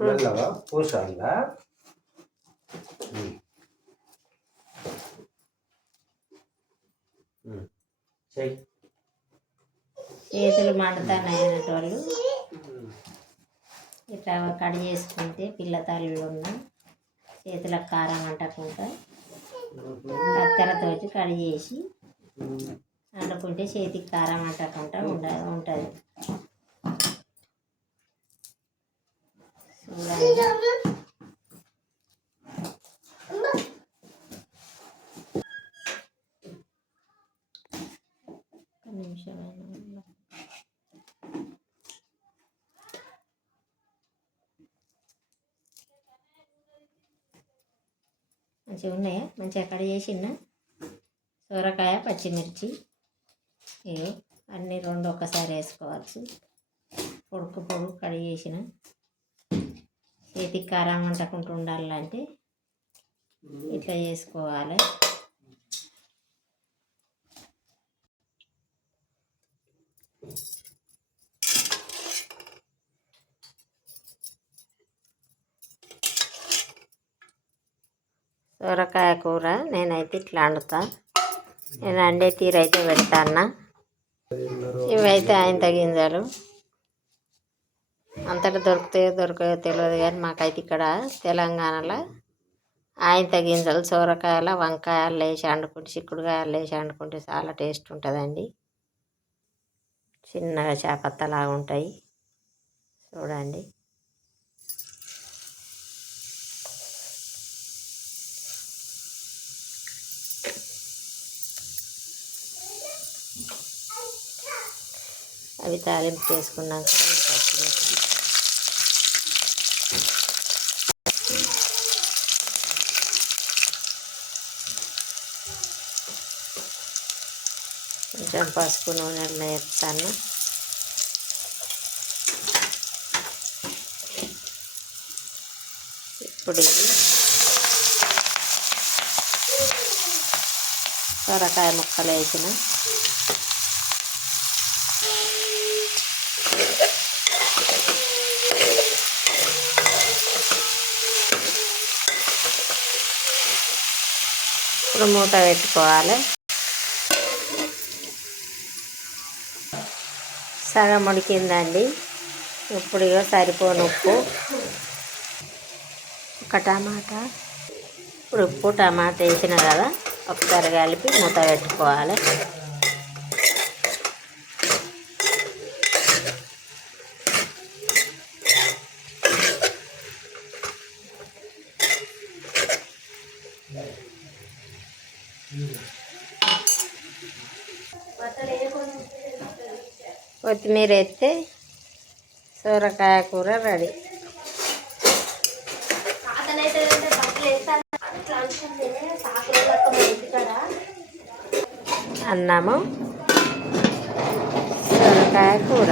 మెల్లగా పూసాలా చేతులు మండుతున్నాయి అనేటోళ్ళు ఇట్లా కడి చేసుకుంటే పిల్ల తల్లులు ఉన్న చేతులకు కారం అంటకుండా కత్తెరతోటి కడి చేసి వండుకుంటే చేతికి కారం అంటకుండా ఉంటుంది. చూడండి మంచిగా ఉన్నాయా? మంచిగా కడి చేసిన సొరకాయ పచ్చిమిర్చి ఇవి అన్నీ రెండు ఒక్కసారి వేసుకోవచ్చు. పొడుకు కడి చేసిన చేతికి కారం అంటకుండా ఉండాలంటే ఇట్లా చేసుకోవాలి. సొరకాయ కూర నేనైతే ఇట్లా వండుతా. నేను అండే తీరు అయితే పెడతాను. ఇవైతే ఆయన గింజలు అంతటా దొరుకుతాయో దొరకాయో తెలియదు కానీ మాకైతే ఇక్కడ తెలంగాణలో ఆయన గింజలు సొరకాయల వంకాయలు వేసి వండుకుంటే చిక్కుడుకాయలు వేసి వండుకుంటే చాలా టేస్ట్ ఉంటుందండి. చిన్నగా చేపత్తలాగా ఉంటాయి చూడండి. అవి తాలింపు చేసుకున్నాక కొంచెం పసుపు నూనెలో వేస్తాను. ఇప్పుడు సొరకాయ ముక్కలు వేసిన ఇప్పుడు మూత పెట్టుకోవాలి. సగం ఉడికిందండి. ఇప్పుడు సరిపోను ఉప్పు, ఒక టమాటా, ఇప్పుడు ఉప్పు టమాటా వేసిన కదా ఒకసారి కలిపి మూత పెట్టుకోవాలి. కొత్తిమీర వేస్తే సొరకాయ కూర రెడీ. అన్నము సొరకాయ కూర.